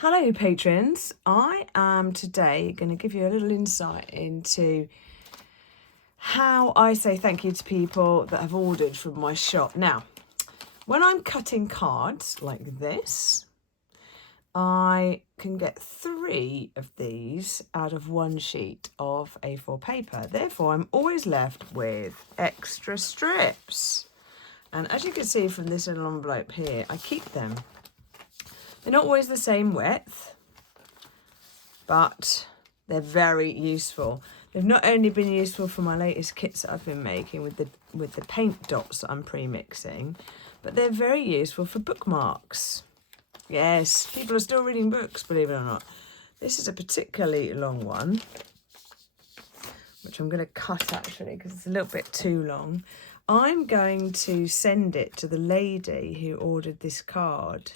Hello patrons, I am today going to give you a little insight into how I say thank you to people that have ordered from my shop. Now, when I'm cutting cards like this, I can get 3 of these out of 1 sheet of A4 paper. Therefore, I'm always left with extra strips. And as you can see from this little envelope here, I keep them. They're not always the same width, but they're very useful. They've not only been useful for my latest kits that I've been making with the paint dots that I'm pre-mixing, but they're very useful for bookmarks. Yes, people are still reading books, believe it or not. This is a particularly long one, which I'm going to cut actually because it's a little bit too long. I'm going to send it to the lady who ordered this card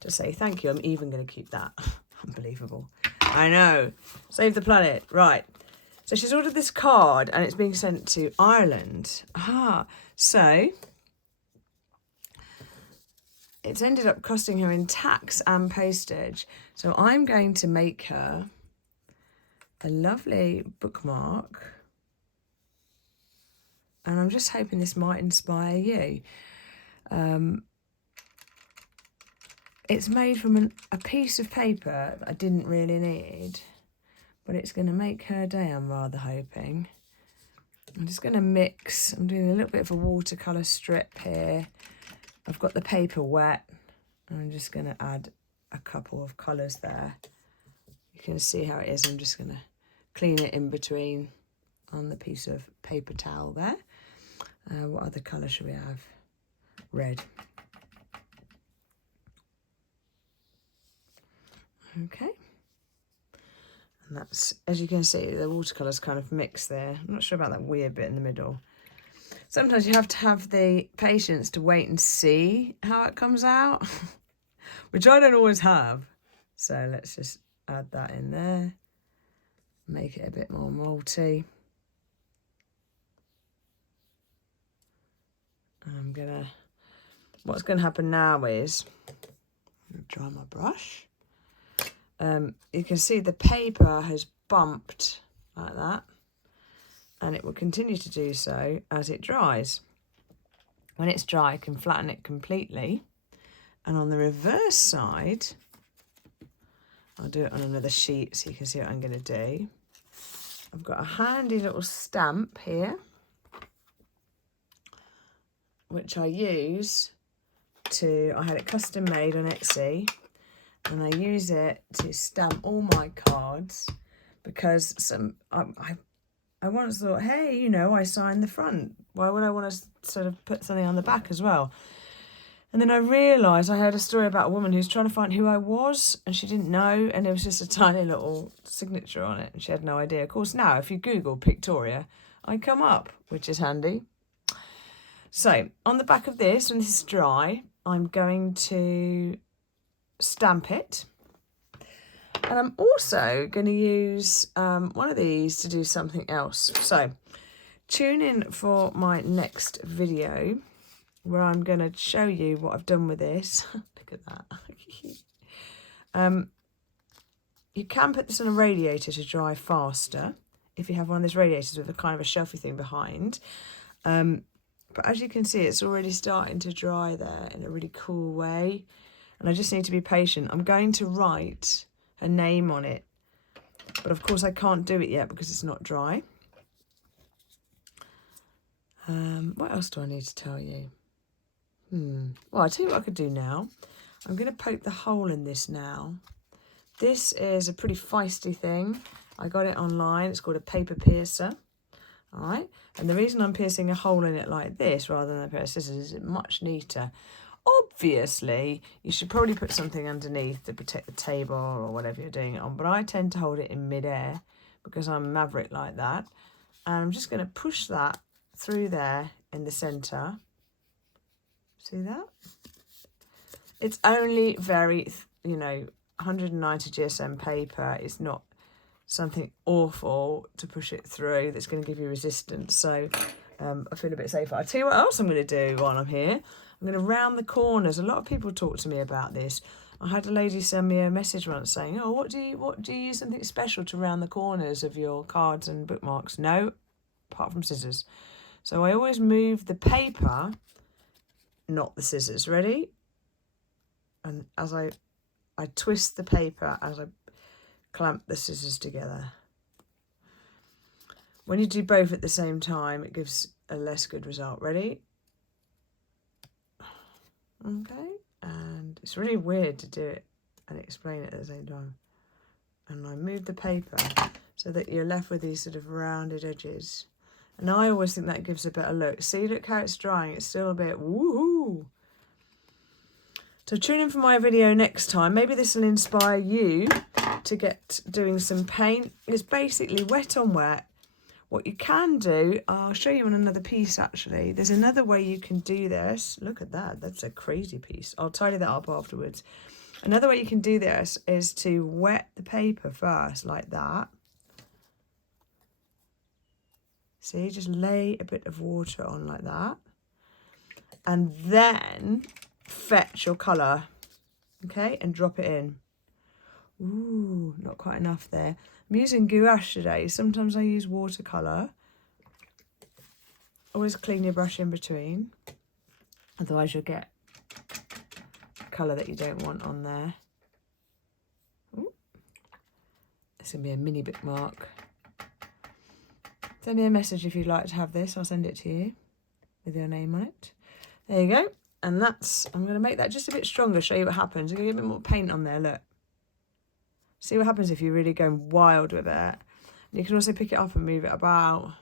to say thank you. I'm even going to keep that. Unbelievable. I know. Save the planet. Right. So she's ordered this card and it's being sent to Ireland. So it's ended up costing her in tax and postage. So I'm going to make her a lovely bookmark. And I'm just hoping this might inspire you. It's made from a piece of paper that I didn't really need, but it's going to make her day, I'm rather hoping. I'm just going to mix, I'm doing a little bit of a watercolour strip here. I've got the paper wet, and I'm just going to add a couple of colours there. You can see how it is. I'm just going to clean it in between on the piece of paper towel there. What other colour should we have? Red. Okay, and that's, as you can see, the watercolour's kind of mixed there. I'm not sure about that weird bit in the middle. Sometimes you have to have the patience to wait and see how it comes out, which I don't always have. So let's just add that in there, make it a bit more multi. What's gonna happen now is, I'm gonna dry my brush. You can see the paper has bumped like that, and it will continue to do so as it dries. When it's dry, I can flatten it completely, and on the reverse side, I'll do it on another sheet so you can see what I'm going to do. I've got a handy little stamp here, which I use I had it custom made on Etsy, and I use it to stamp all my cards because I once thought, hey, you know, I signed the front. Why would I want to sort of put something on the back as well? And then I realised I heard a story about a woman who's trying to find who I was, and she didn't know, and there was just a tiny little signature on it, and she had no idea. Of course, now if you Google Pictoria, I come up, which is handy. So on the back of this, when this is dry, I'm going to stamp it, and I'm also going to use one of these to do something else. So tune in for my next video where I'm going to show you what I've done with this. Look at that. You can put this on a radiator to dry faster if you have one of those radiators with a kind of a shelfy thing behind, but as you can see, it's already starting to dry there in a really cool way. And I just need to be patient. I'm going to write a name on it, but of course I can't do it yet because it's not dry. What else do I need to tell you? Well, I'll tell you what I could do now. I'm going to poke the hole in this now. This is a pretty feisty thing. I got it online. It's called a paper piercer. All right. And the reason I'm piercing a hole in it like this rather than a pair of scissors is it's much neater. Obviously, you should probably put something underneath to protect the table or whatever you're doing it on, but I tend to hold it in midair because I'm a maverick like that. And I'm just going to push that through there in the centre. See that? It's only very, 190 GSM paper. It's not something awful to push it through that's going to give you resistance. So I feel a bit safer. I'll tell you what else I'm going to do while I'm here. I'm going to round the corners. A lot of people talk to me about this. I had a lady send me a message once saying, oh, what do you use something special to round the corners of your cards and bookmarks? No, apart from scissors. So I always move the paper, not the scissors. Ready? And as I twist the paper as I clamp the scissors together. When you do both at the same time, it gives a less good result. Ready? Okay. And it's really weird to do it and explain it at the same time. And I move the paper so that you're left with these sort of rounded edges. And I always think that gives a better look. See, look how it's drying. It's still a bit woohoo. So tune in for my video next time. Maybe this will inspire you to get doing some paint. It's basically wet on wet. What you can do, I'll show you on another piece actually. There's another way you can do this. Look at that, that's a crazy piece. I'll tidy that up afterwards. Another way you can do this is to wet the paper first, like that. See, just lay a bit of water on like that. And then fetch your colour, okay, and drop it in. Ooh, not quite enough there. I'm using gouache today. Sometimes I use watercolour. Always clean your brush in between. Otherwise you'll get colour that you don't want on there. Ooh. This will be a mini bookmark. Send me a message if you'd like to have this. I'll send it to you with your name on it. There you go. And that's, I'm going to make that just a bit stronger, show you what happens. I'm going to get a bit more paint on there, look. See what happens if you're really going wild with it. And you can also pick it up and move it about.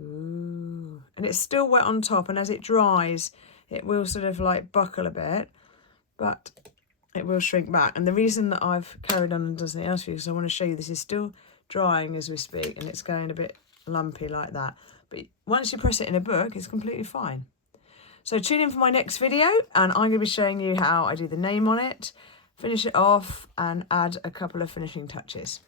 Ooh. And it's still wet on top, and as it dries, it will sort of like buckle a bit, but it will shrink back. And the reason that I've carried on and done something else for you is I want to show you this is still drying as we speak, and it's going a bit lumpy like that. But once you press it in a book, it's completely fine. So tune in for my next video, and I'm going to be showing you how I do the name on it, finish it off, and add a couple of finishing touches.